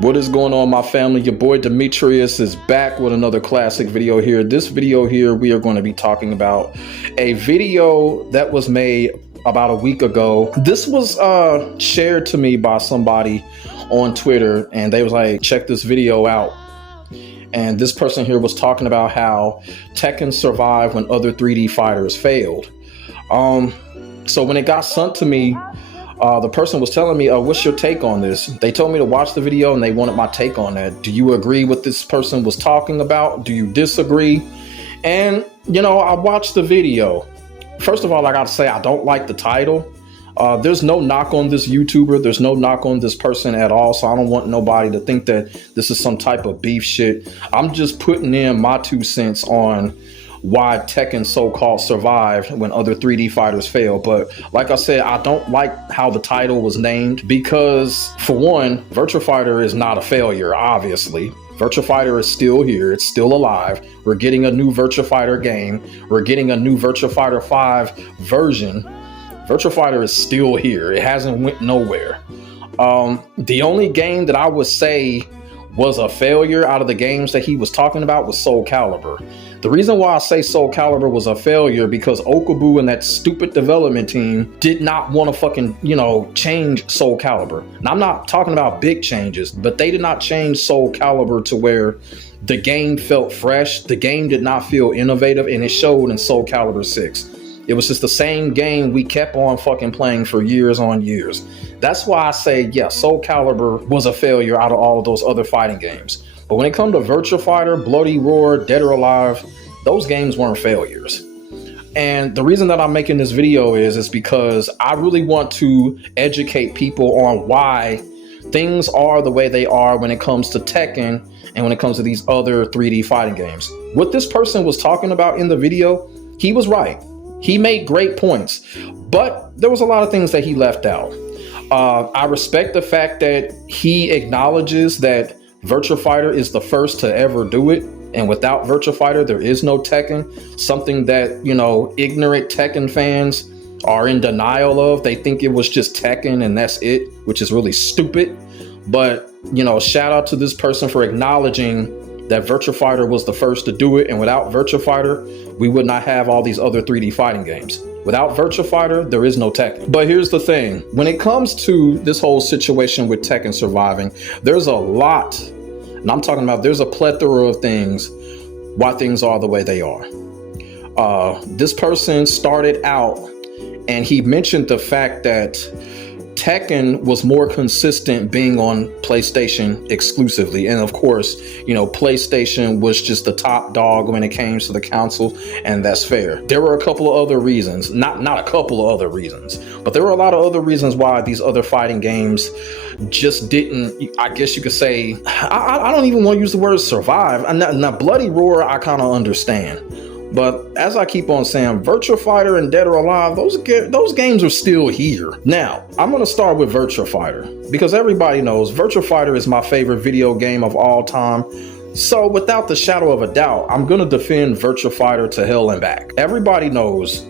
What is going on, my family? Your boy Demetrius is back with another classic video here. This video here, we are going to be talking about a video that was made about a week ago. This was shared to me by somebody on Twitter, and they was like, check this video out. And this person here was talking about how Tekken survived when other 3D fighters failed. So when it got sent to me, the person was telling me, what's your take on this? They told me to watch the video and they wanted my take on that. Do you agree with this person was talking about? Do you disagree? And, you know, I watched the video. First of all, I got to say, I don't like the title. There's no knock on this YouTuber. There's no knock on this person at all. So I don't want nobody to think that this is some type of beef shit. I'm just putting in my 2 cents on why Tekken so-called survived when other 3D fighters failed. But like I said, I don't like how the title was named because, for one, Virtua Fighter is not a failure, obviously. Virtua Fighter is still here. It's still alive. We're getting a new Virtua Fighter game. We're getting a new Virtua Fighter 5 version. Virtua Fighter is still here. It hasn't went nowhere. The only game that I would say was a failure out of the games that he was talking about was Soul Calibur. The reason why I say Soul Calibur was a failure because Okabu and that stupid development team did not want to fucking, change Soul Calibur. And I'm not talking about big changes, but they did not change Soul Calibur to where the game felt fresh. The game did not feel innovative, and it showed in Soul Calibur 6. It was just the same game we kept on fucking playing for years on years. That's why I say, yeah, Soul Calibur was a failure out of all of those other fighting games. But when it comes to Virtua Fighter, Bloody Roar, Dead or Alive, those games weren't failures. And the reason that I'm making this video is because I really want to educate people on why things are the way they are when it comes to Tekken and when it comes to these other 3D fighting games. What this person was talking about in the video, he was right. He made great points, but there was a lot of things that he left out. I respect the fact that he acknowledges that Virtua Fighter is the first to ever do it. And without Virtua Fighter, there is no Tekken. Something that, ignorant Tekken fans are in denial of. They think it was just Tekken and that's it, which is really stupid. But, shout out to this person for acknowledging that Virtua Fighter was the first to do it. And without Virtua Fighter, we would not have all these other 3D fighting games. Without Virtua Fighter, there is no Tekken. But here's the thing. When it comes to this whole situation with Tekken surviving, there's a lot, and I'm talking about there's a plethora of things why things are the way they are. This person started out and he mentioned the fact that Tekken was more consistent being on PlayStation exclusively. And of course, PlayStation was just the top dog when it came to the console, and that's fair. There were a couple of other reasons, not a couple of other reasons, but there were a lot of other reasons why these other fighting games just didn't, I guess you could say, I don't even want to use the word survive. Now Bloody Roar, I kind of understand. But as I keep on saying, Virtua Fighter and Dead or Alive, those games are still here. Now, I'm going to start with Virtua Fighter because everybody knows Virtua Fighter is my favorite video game of all time. So without the shadow of a doubt, I'm going to defend Virtua Fighter to hell and back. Everybody knows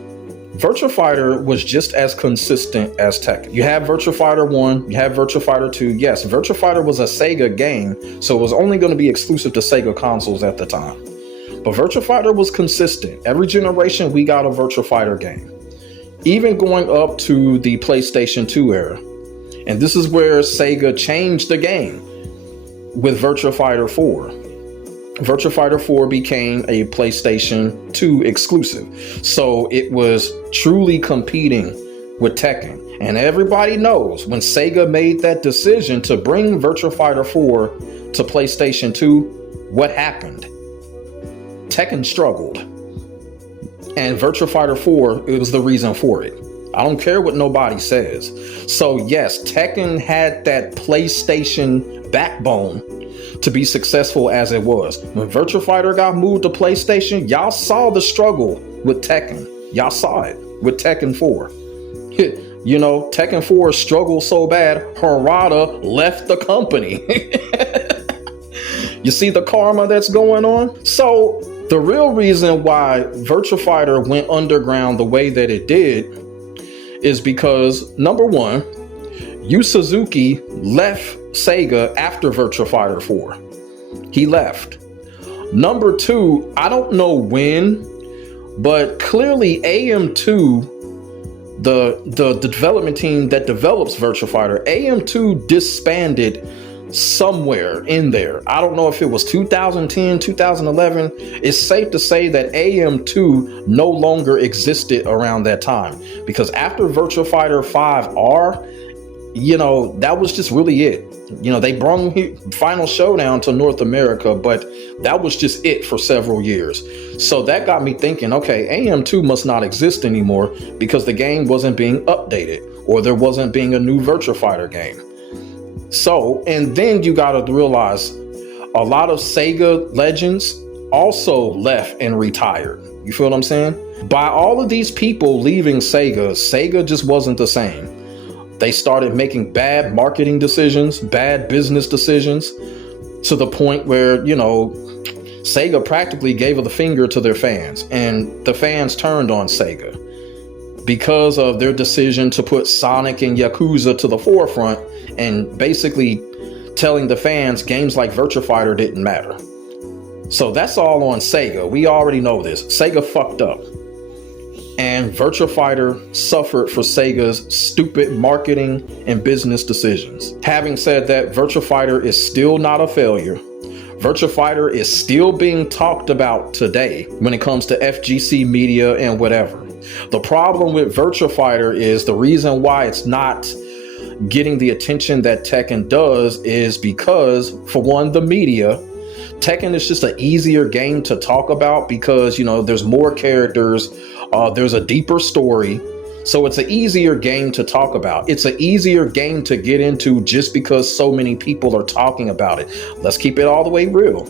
Virtua Fighter was just as consistent as Tekken. You have Virtua Fighter 1, you have Virtua Fighter 2. Yes, Virtua Fighter was a Sega game, so it was only going to be exclusive to Sega consoles at the time. But Virtua Fighter was consistent. Every generation, we got a Virtua Fighter game. Even going up to the PlayStation 2 era. And this is where Sega changed the game with Virtua Fighter 4. Virtua Fighter 4 became a PlayStation 2 exclusive. So it was truly competing with Tekken. And everybody knows when Sega made that decision to bring Virtua Fighter 4 to PlayStation 2, what happened? Tekken struggled, and Virtua Fighter 4, it was the reason for it. I don't care what nobody says. So yes, Tekken had that PlayStation backbone to be successful as it was. When Virtua Fighter got moved to PlayStation, y'all saw the struggle with Tekken. Y'all saw it with Tekken 4. Tekken 4 struggled so bad, Harada left the company. You see the karma that's going on? So the real reason why Virtua Fighter went underground the way that it did is because, number one, Yu Suzuki left Sega after Virtua Fighter 4. He left. Number two, I don't know when, but clearly AM2, the development team that develops Virtua Fighter, AM2 disbanded somewhere in there. I don't know if it was 2010, 2011. It's safe to say that AM2 no longer existed around that time, because after Virtua Fighter 5R, you know, that was just really it. You know, they brought Final Showdown to North America, but that was just it for several years. So that got me thinking, okay, AM2 must not exist anymore because the game wasn't being updated, or there wasn't being a new Virtua Fighter game. So, and then you got to realize a lot of Sega legends also left and retired. You feel what I'm saying? By all of these people leaving Sega, Sega just wasn't the same. They started making bad marketing decisions, bad business decisions, to the point where, you know, Sega practically gave the finger to their fans, and the fans turned on Sega because of their decision to put Sonic and Yakuza to the forefront and basically telling the fans games like Virtua Fighter didn't matter. So that's all on Sega. We already know this. Sega fucked up. And Virtua Fighter suffered for Sega's stupid marketing and business decisions. Having said that, Virtua Fighter is still not a failure. Virtua Fighter is still being talked about today when it comes to FGC media and whatever. The problem with Virtua Fighter is the reason why it's not getting the attention that Tekken does is because, for one, the media. Tekken is just an easier game to talk about because, you know, there's more characters, there's a deeper story. So it's an easier game to talk about. It's an easier game to get into just because so many people are talking about it. Let's keep it all the way real.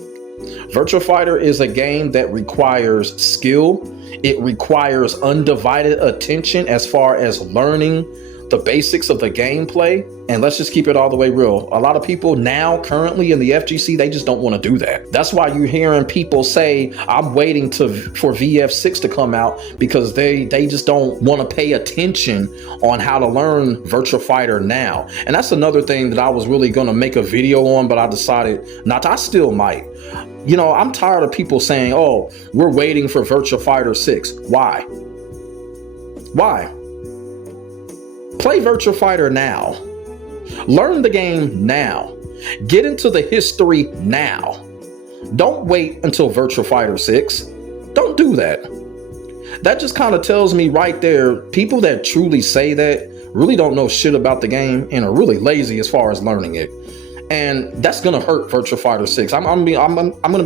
Virtua Fighter is a game that requires skill. It requires undivided attention as far as learning the basics of the gameplay. And let's just keep it all the way real. A lot of people now currently in the FGC, they just don't want to do that. That's why you're hearing people say, I'm waiting for VF6 to come out, because they just don't want to pay attention on how to learn Virtua Fighter now. And that's another thing that I was really going to make a video on, but I decided not to. I still might. You know, I'm tired of people saying, oh, we're waiting for Virtua Fighter 6. Why? Why? Play Virtua Fighter now. Learn the game now. Get into the history now. Don't wait until Virtua Fighter 6. Don't do that. That just kind of tells me right there, people that truly say that really don't know shit about the game and are really lazy as far as learning it. And that's gonna hurt Virtua Fighter 6. I'm gonna be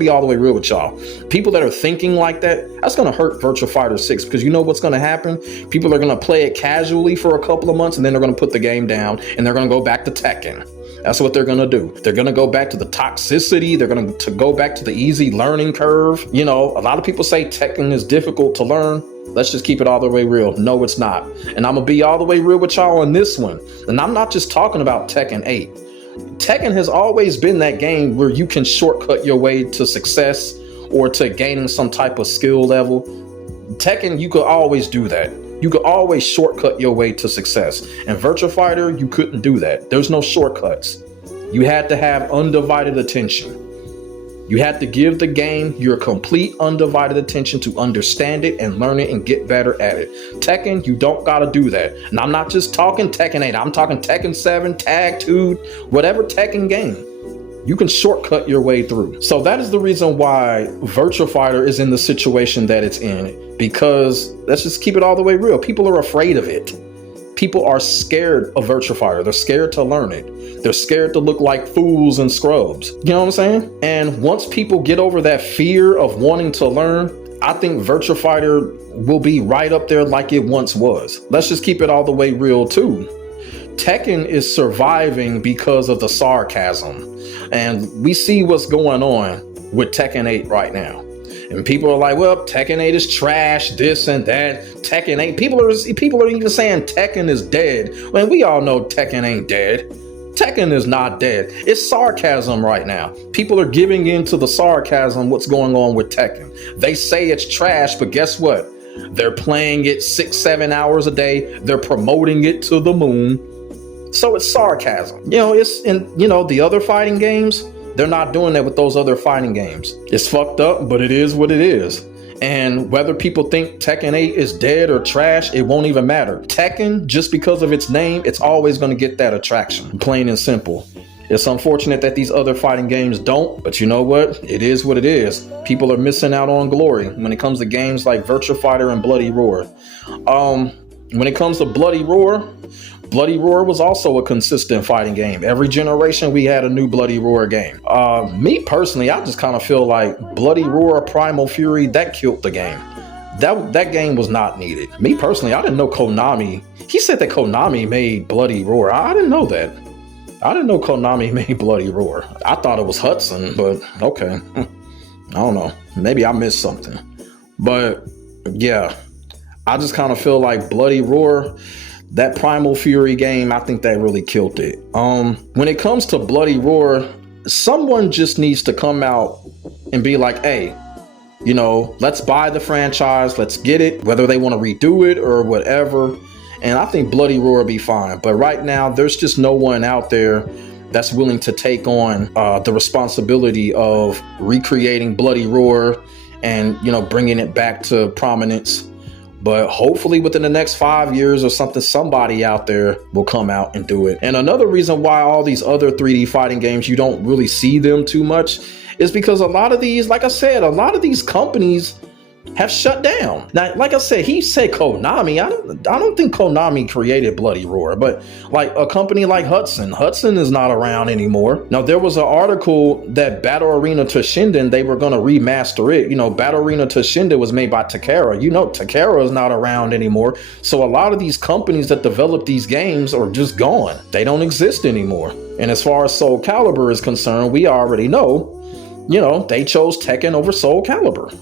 all the way real with y'all. People that are thinking like that, that's gonna hurt Virtua Fighter 6, because you know what's gonna happen? People are gonna play it casually for a couple of months, and then they're gonna put the game down and they're gonna go back to Tekken. That's what they're gonna do. They're gonna go back to the toxicity. They're gonna go back to the easy learning curve. You know, a lot of people say Tekken is difficult to learn. Let's just keep it all the way real. No, it's not. And I'm gonna be all the way real with y'all on this one. And I'm not just talking about Tekken 8. Tekken has always been that game where you can shortcut your way to success or to gaining some type of skill level. Tekken, you could always do that. You could always shortcut your way to success. And Virtua Fighter, you couldn't do that. There's no shortcuts. You had to have undivided attention. You had to give the game your complete undivided attention to understand it and learn it and get better at it. Tekken, you don't gotta do that. And I'm not just talking Tekken 8, I'm talking Tekken 7, Tag 2, whatever Tekken game. You can shortcut your way through. So that is the reason why Virtua Fighter is in the situation that it's in, because let's just keep it all the way real. People are afraid of it. People are scared of Virtua Fighter. They're scared to learn it. They're scared to look like fools and scrubs. You know what I'm saying? And once people get over that fear of wanting to learn, I think Virtua Fighter will be right up there like it once was. Let's just keep it all the way real too. Tekken is surviving because of the sarcasm. And we see what's going on with Tekken 8 right now. And people are like, well, Tekken 8 is trash, this and that. Tekken 8, people are even saying Tekken is dead. When we all know Tekken ain't dead. Tekken is not dead. It's sarcasm right now. People are giving in to the sarcasm, what's going on with Tekken. They say it's trash, but guess what? They're playing it 6-7 hours a day. They're promoting it to the moon. So it's sarcasm. It's in, the other fighting games, they're not doing that with those other fighting games. It's fucked up, but it is what it is. And whether people think Tekken 8 is dead or trash, it won't even matter. Tekken, just because of its name, it's always going to get that attraction, plain and simple. It's unfortunate that these other fighting games don't, but you know what? It is what it is. People are missing out on glory when it comes to games like Virtua Fighter and Bloody Roar. When it comes to Bloody Roar was also a consistent fighting game. Every generation we had a new Bloody Roar game. Me personally, I just kind of feel like Bloody Roar Primal Fury, that killed the game. That game was not needed. Me personally, I didn't know Konami. He said that Konami made Bloody Roar. I didn't know that. I didn't know Konami made Bloody Roar. I thought it was Hudson, but okay. I don't know. Maybe I missed something. But yeah, I just kind of feel like Bloody Roar, that Primal Fury game, I think that really killed it. When it comes to Bloody Roar, someone just needs to come out and be like, hey, let's buy the franchise, let's get it, whether they want to redo it or whatever. And I think Bloody Roar will be fine. But right now, there's just no one out there that's willing to take on the responsibility of recreating Bloody Roar and, bringing it back to prominence. But hopefully within the next 5 years or something, somebody out there will come out and do it. And another reason why all these other 3D fighting games, you don't really see them too much is because a lot of these, like I said, a lot of these companies have shut down. Now, like I said, he said Konami. I don't think Konami created Bloody Roar, but like a company like Hudson is not around anymore. Now, there was an article that Battle Arena Toshinden, they were going to remaster it. Battle Arena Toshinden was made by Takara. Takara is not around anymore. So a lot of these companies that develop these games are just gone. They don't exist anymore. And as far as Soul Calibur is concerned, we already know, they chose Tekken over Soul Calibur.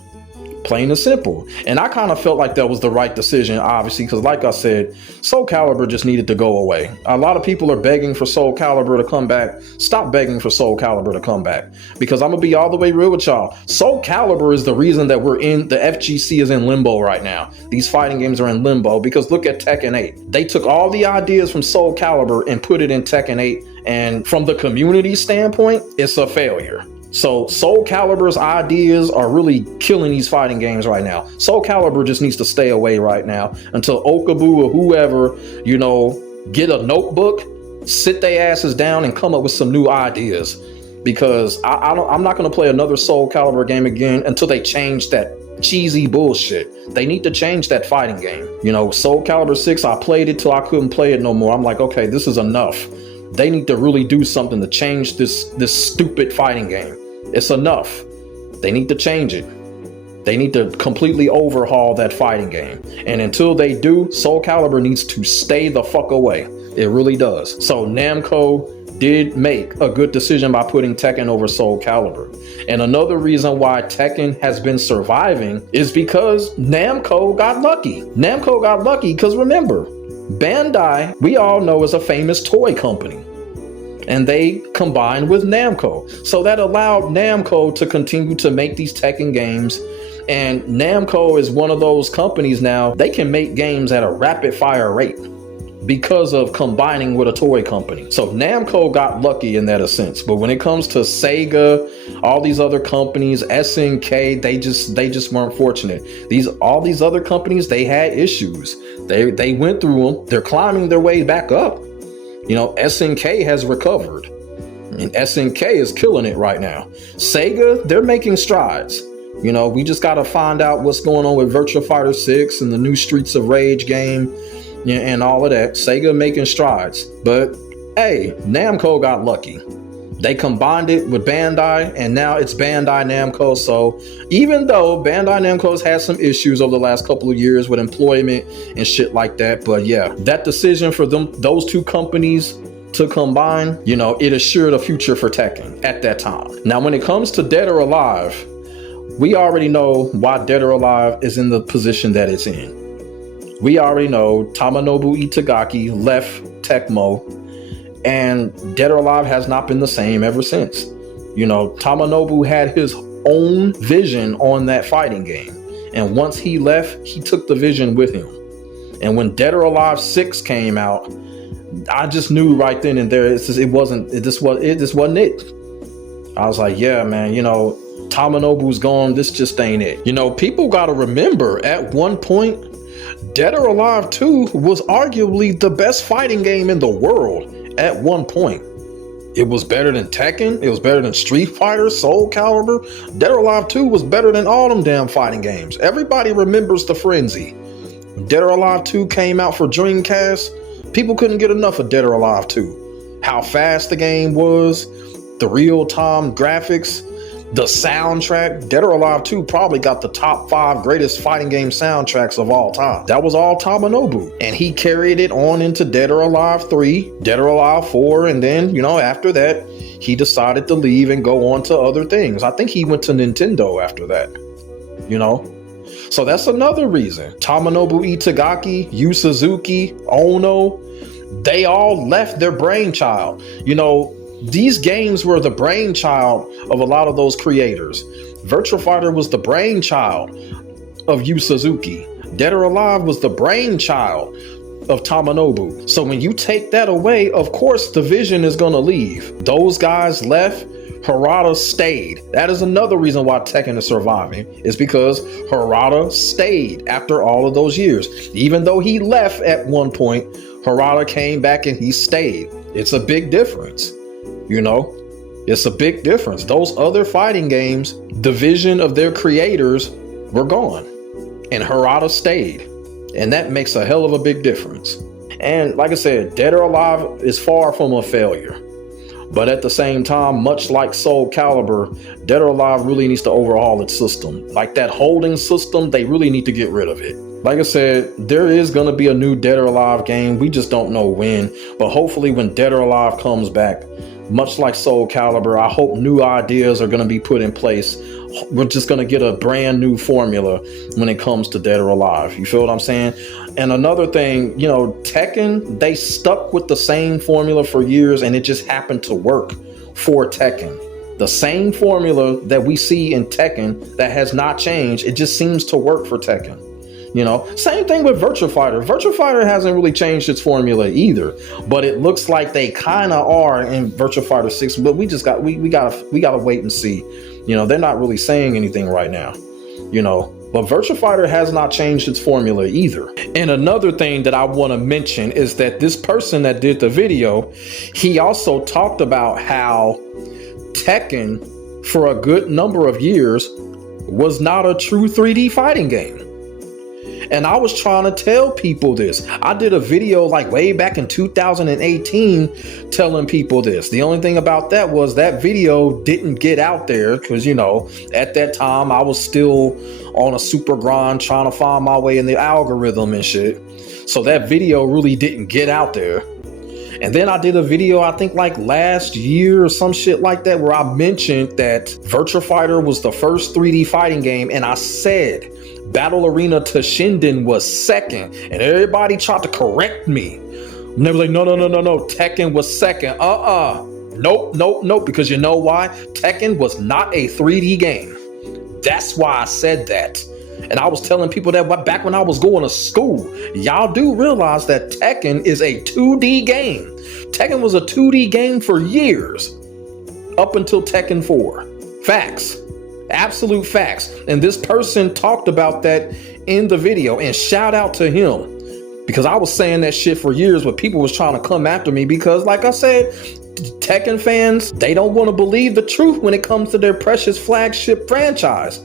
Plain and simple. And I kind of felt like that was the right decision, obviously, because like I said, Soul Calibur just needed to go away. A lot of people are begging for Soul Calibur to come back. Stop begging for Soul Calibur to come back, because I'm gonna be all the way real with y'all. Soul Calibur is the reason that the FGC is in limbo right now. These fighting games are in limbo because look at Tekken 8. They took all the ideas from Soul Calibur and put it in Tekken 8, and from the community standpoint, it's a failure. So Soul Calibur's ideas are really killing these fighting games right now. Soul Calibur just needs to stay away right now until Okabu or whoever, get a notebook, sit their asses down and come up with some new ideas. Because I'm not going to play another Soul Calibur game again until they change that cheesy bullshit. They need to change that fighting game. Soul Calibur 6, I played it till I couldn't play it no more. I'm like, okay, this is enough. They need to really do something to change this stupid fighting game. It's enough. They need to change it. They need to completely overhaul that fighting game. And until they do, Soul Calibur needs to stay the fuck away. It really does. So Namco did make a good decision by putting Tekken over Soul Calibur. And another reason why Tekken has been surviving is because Namco got lucky. Namco got lucky because remember, Bandai, we all know, is a famous toy company. And they combined with Namco. So that allowed Namco to continue to make these Tekken games. And Namco is one of those companies now, they can make games at a rapid fire rate because of combining with a toy company. So Namco got lucky in that sense. But when it comes to Sega, all these other companies, SNK, they just weren't fortunate. All these other companies, they had issues. They went through them. They're climbing their way back up. SNK has recovered. And SNK is killing it right now. Sega, they're making strides. We just got to find out what's going on with Virtua Fighter 6 and the new Streets of Rage game and all of that. Sega making strides. But hey, Namco got lucky. They combined it with Bandai, and now it's Bandai Namco. So even though Bandai Namco's had some issues over the last couple of years with employment and shit like that, but yeah, that decision for those two companies to combine, it assured a future for Tekken at that time. Now, when it comes to Dead or Alive, we already know why Dead or Alive is in the position that it's in. We already know Tamanobu Itagaki left Tecmo, and Dead or Alive has not been the same ever since. Tamanobu had his own vision on that fighting game. And once he left, he took the vision with him. And when Dead or Alive 6 came out, I just knew right then and there, this wasn't it. I was like, yeah, man, Tamanobu's gone. This just ain't it. People got to remember, at one point, Dead or Alive 2 was arguably the best fighting game in the world at one point. It was better than Tekken. It was better than Street Fighter, Soul Calibur. Dead or Alive 2 was better than all them damn fighting games. Everybody remembers the frenzy. Dead or Alive 2 came out for Dreamcast. People couldn't get enough of Dead or Alive 2. How fast the game was, the real-time graphics, the soundtrack. Dead or Alive 2 probably got the top 5 greatest fighting game soundtracks of all time. That was all Tamanobu. And he carried it on into Dead or Alive 3, Dead or Alive 4, and then, after that, he decided to leave and go on to other things. I think he went to Nintendo after that, So that's another reason. Tamanobu Itagaki, Yu Suzuki, Ono, they all left their brainchild. These games were the brainchild of a lot of those creators. Virtua Fighter was the brainchild of Yu Suzuki. Dead or Alive was the brainchild of Tamanobu. So when you take that away, of course the vision is going to leave. Those guys left, Harada stayed. That is another reason why Tekken is surviving, is because Harada stayed after all of those years. Even though he left at one point, Harada came back and he stayed. It's a big difference. It's a big difference. Those other fighting games, the vision of their creators were gone, and Harada stayed. And that makes a hell of a big difference. And like I said, Dead or Alive is far from a failure. But at the same time, much like Soul Calibur, Dead or Alive really needs to overhaul its system. Like that holding system, they really need to get rid of it. Like I said, there is going to be a new Dead or Alive game. We just don't know when. But hopefully when Dead or Alive comes back, much like Soul Calibur, I hope new ideas are going to be put in place. We're just going to get a brand new formula when it comes to Dead or Alive. You feel what I'm saying? And another thing, Tekken, they stuck with the same formula for years, and it just happened to work for Tekken. The same formula that we see in Tekken that has not changed, it just seems to work for Tekken. Same thing with Virtua Fighter. Virtua Fighter hasn't really changed its formula either, but it looks like they kind of are in Virtua Fighter 6. But we gotta wait and see. They're not really saying anything right now. But Virtua Fighter has not changed its formula either. And another thing that I want to mention is that this person that did the video, he also talked about how Tekken, for a good number of years, was not a true 3D fighting game. And I was trying to tell people this. I did a video like way back in 2018 telling people this. The only thing about that was that video didn't get out there because, at that time I was still on a super grind trying to find my way in the algorithm and shit. So that video really didn't get out there. And then I did a video, I think like last year or some shit like that, where I mentioned that Virtua Fighter was the first 3D fighting game. And I said Battle Arena Toshinden was second, and everybody tried to correct me. And they were like, no, Tekken was second. Nope, because you know why? Tekken was not a 3D game. That's why I said that. And I was telling people that back when I was going to school. Y'all do realize that Tekken is a 2D game. Tekken was a 2D game for years, up until Tekken 4. Facts. Absolute facts. And this person talked about that in the video, and shout out to him, because I was saying that shit for years, but people was trying to come after me because, like I said, Tekken fans, they don't want to believe the truth when it comes to their precious flagship franchise.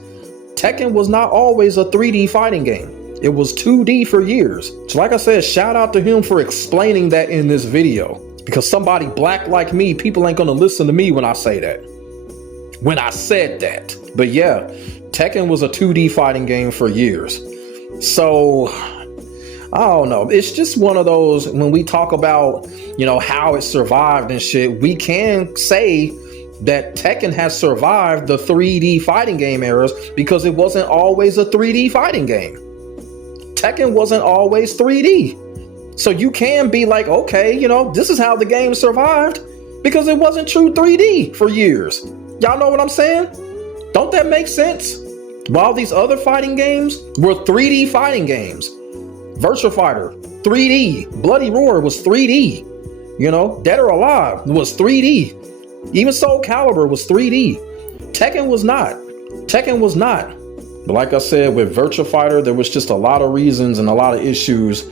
Tekken was not always a 3D fighting game. It was 2D for years. So like I said, shout out to him for explaining that in this video, because somebody black like me, people ain't going to listen to me when I say that. When I said that. But yeah, Tekken was a 2D fighting game for years. So I don't know. It's just one of those, when we talk about, how it survived and shit, we can say that Tekken has survived the 3D fighting game eras because it wasn't always a 3D fighting game. Tekken wasn't always 3D. So you can be like, okay, this is how the game survived because it wasn't true 3D for years. Y'all know what I'm saying? Don't that make sense? While these other fighting games were 3D fighting games. Virtua Fighter, 3D. Bloody Roar was 3D. You know, Dead or Alive was 3D. Even Soul Calibur was 3D. Tekken was not. Tekken was not. But like I said, with Virtua Fighter, there was just a lot of reasons and a lot of issues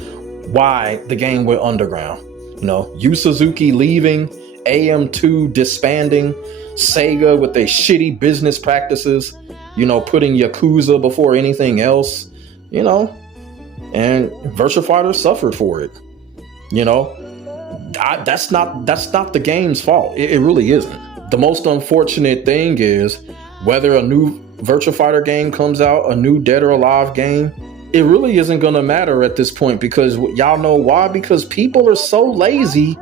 why the game went underground. You know, Yu Suzuki leaving, AM2 disbanding, Sega with their shitty business practices, you know, putting Yakuza before anything else, you know, and Virtua Fighter suffered for it. You know, that's not the game's fault. It really isn't. The most unfortunate thing is whether a new Virtua Fighter game comes out, a new Dead or Alive game, it really isn't going to matter at this point, because y'all know why? Because people are so lazy.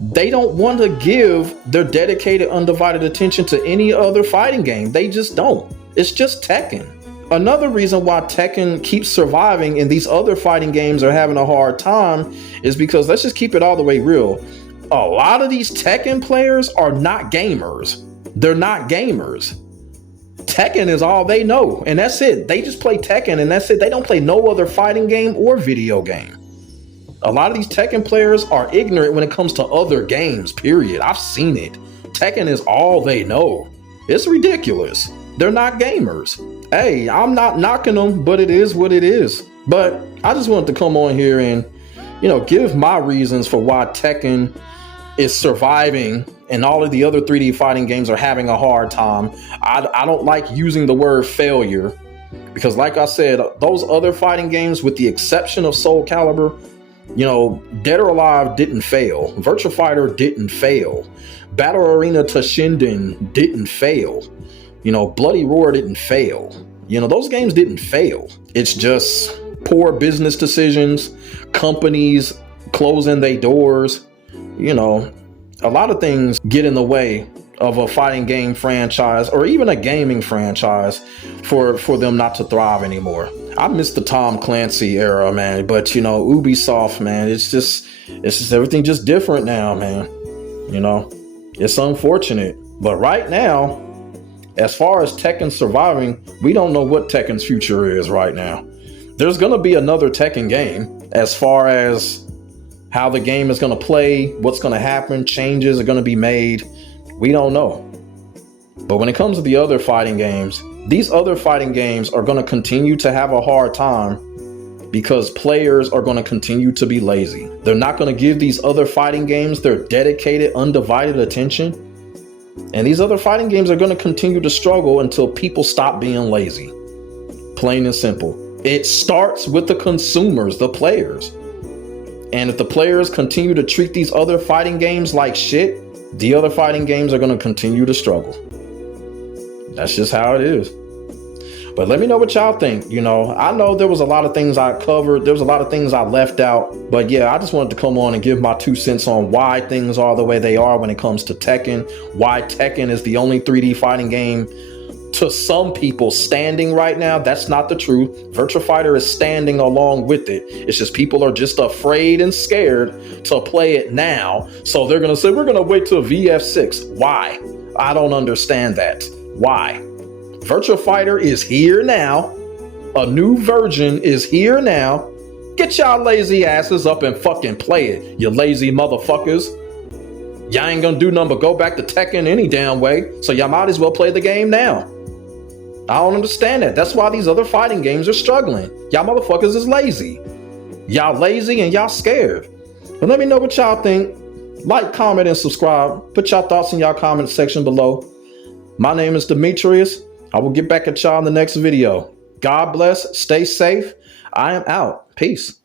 They don't want to give their dedicated, undivided attention to any other fighting game. They just don't. It's just Tekken. Another reason why Tekken keeps surviving and these other fighting games are having a hard time is because, let's just keep it all the way real, a lot of these Tekken players are not gamers. They're not gamers. Tekken is all they know, and that's it. They just play Tekken, and that's it. They don't play no other fighting game or video game. A lot of these Tekken players are ignorant when it comes to other games, period. I've seen it. Tekken is all they know. It's ridiculous. They're not gamers. Hey, I'm not knocking them, but it is what it is. But I just wanted to come on here and, you know, give my reasons for why Tekken is surviving and all of the other 3D fighting games are having a hard time. I don't like using the word failure because, like I said, those other fighting games, with the exception of Soul Calibur, you know, Dead or Alive didn't fail. Virtua Fighter didn't fail. Battle Arena Toshinden didn't fail. You know, Bloody Roar didn't fail. You know, those games didn't fail. It's just poor business decisions, companies closing their doors. You know, a lot of things get in the way of a fighting game franchise or even a gaming franchise for them not to thrive anymore. I miss the Tom Clancy era, man. But, you know, Ubisoft, man, it's just everything just different now, man. You know, it's unfortunate. But right now, as far as Tekken surviving, we don't know what Tekken's future is right now. There's going to be another Tekken game. As far as how the game is going to play, what's going to happen, changes are going to be made, we don't know. But when it comes to the other fighting games, these other fighting games are going to continue to have a hard time because players are going to continue to be lazy. They're not going to give these other fighting games their dedicated, undivided attention. And these other fighting games are going to continue to struggle until people stop being lazy. Plain and simple. It starts with the consumers, the players. And if the players continue to treat these other fighting games like shit, the other fighting games are going to continue to struggle. That's just how it is. But let me know what y'all think. You know, I know there was a lot of things I covered. There was a lot of things I left out. But yeah, I just wanted to come on and give my 2 cents on why things are the way they are when it comes to Tekken. Why Tekken is the only 3D fighting game to some people standing right now. That's not the truth. Virtua Fighter is standing along with it. It's just people are just afraid and scared to play it now. So they're going to say, we're going to wait till VF6. Why? I don't understand that. Why? Virtua Fighter is here now. A new version is here now. Get y'all lazy asses up and fucking play it, you lazy motherfuckers. Y'all ain't gonna do nothing but go back to Tekken any damn way, so y'all might as well play the game now. I don't understand that. That's why these other fighting games are struggling. Y'all motherfuckers is lazy. Y'all lazy and y'all scared. But let me know what y'all think. Like, comment, and subscribe. Put y'all thoughts in y'all comment section below. My name is Demetrius. I will get back at y'all in the next video. God bless. Stay safe. I am out. Peace.